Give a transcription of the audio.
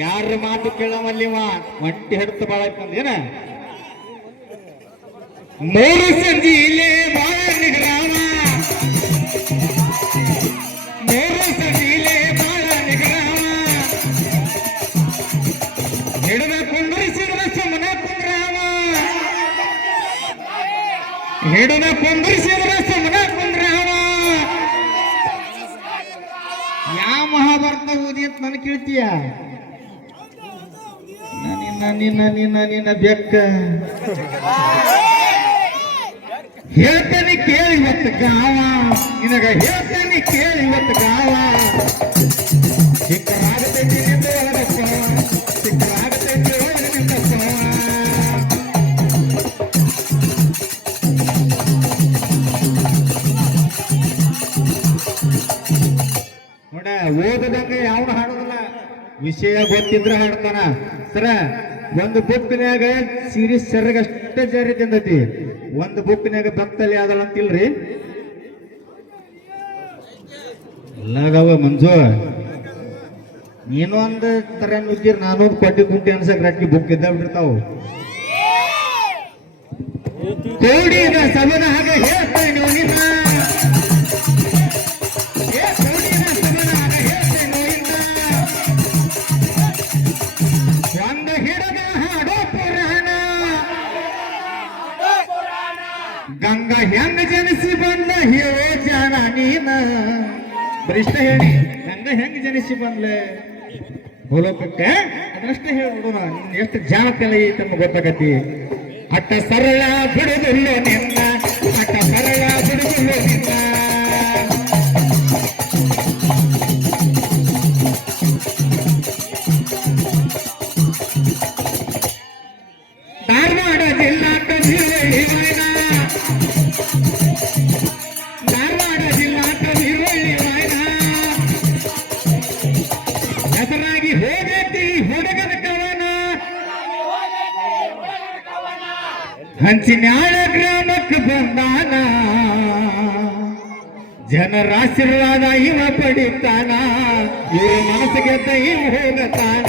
ಯಾರ ಮಾತು ಕೇಳವಲ್ಲಿವ? ಒಂಟಿ ಹಿಡ್ತು ಬಾಳ ಏನ? ಮೂರು ಸಂಜಿ ಇಲ್ಲೇ ಬಾಳ ನಿಗ್ರಾಮ ಮೂರು ಸಂಜಿ ಇಲ್ಲೇ ಬಾಳ ನಿಗ್ರಾಮ ಹಿಡಿದ ಕುಂದ್ರಿಸಿದ ಸುಮ್ಮನ ಕುಂದ್ರಾಮ ಹಿಡಿದ ಕುಂದ್ರಿಸಿದ ಸುಮ್ಮನ ಅಂತ ನನ್ ಕೇಳ್ತೀಯ? ನಿನ್ನ ನಿನ್ನ ನಿನ್ನ ನಿನ್ನ ಬೆಕ್ಕ. ಹೇಳ್ತೇನೆ ಕೇಳಿ ಇವತ್ತು ಗಾವ. ನಿನಗ ಹೇಳ್ತೇನೆ ಕೇಳಿ ಇವತ್ತು ಗಾವ. ಓದದಂಗ ಯಾವನು ಹಾಡೋದಿಲ್ಲ. ವಿಷಯ ಗೊತ್ತಿದ್ರ ಹಾಡ್ತಾನ. ಸರ, ಒಂದು ಬುಕ್ನ್ಯಾಗ ಸಿರಿ ಅಷ್ಟ ಜಾರಿ ತಿಂದತಿ. ಒಂದು ಬುಕ್ನ್ಯಾಗ ಭಕ್ತಲ್ಲಿ ಆದಳ ಅಂತಿಲ್ರಿ? ಎಲ್ಲಾಗವ ಮಂಜು. ನೀನು ಒಂದು ತರ ನುಗ್ಗಿರ್, ನಾನು ಕೊಟ್ಟಿ ಕುಂಟಿ ಅನ್ಸಕ್ ರಟ್ಟಿ ಬುಕ್ ಇದ್ದ ಬಿಡ್ತಾವ ಸಬನ ಹೆಂಗ ಜನಿಸಿ ಬಂದ ಹೇಳೋ ಜಾಣ ನೀನ? ಬರಿಷ್ಟ ಹೇಳಿ ಹಂಗ ಹೆಂಗ ಜನಿಸಿ ಬಂದ್ಲೆ? ಭೂಲೋಕಕ್ಕೆ ಅದರಷ್ಟೇ ಹೇಳ್ಬಿಡೋಣ ಎಷ್ಟು ತಲೆ ಐತೆ ಅಂತ ಗೊತ್ತಾಗತಿ ಅಟ್ಟ ಸರಳ ಬಿಡುದಿಲ್ಲ ನಿನ್ನ, ಅಟ್ಟ ಸರಳ ಬಿಡುದಿಲ್ಲ ನಿನ್ನ. ಧಾರವಾಡ ಜಿಲ್ಲಾ ಕವಿರಳ್ಳಿ ಹಂಚಿನ್ಯಾಳ ಗ್ರಾಮಕ್ಕೆ ಬಂದಾನ. ಜನರ ಆಶೀರ್ವಾದ ಇವ ಪಡಿತಾನ. ಇವ ಮನಸ್ಸಿಗೆ ದೈವ ಹೋಗತಾನ.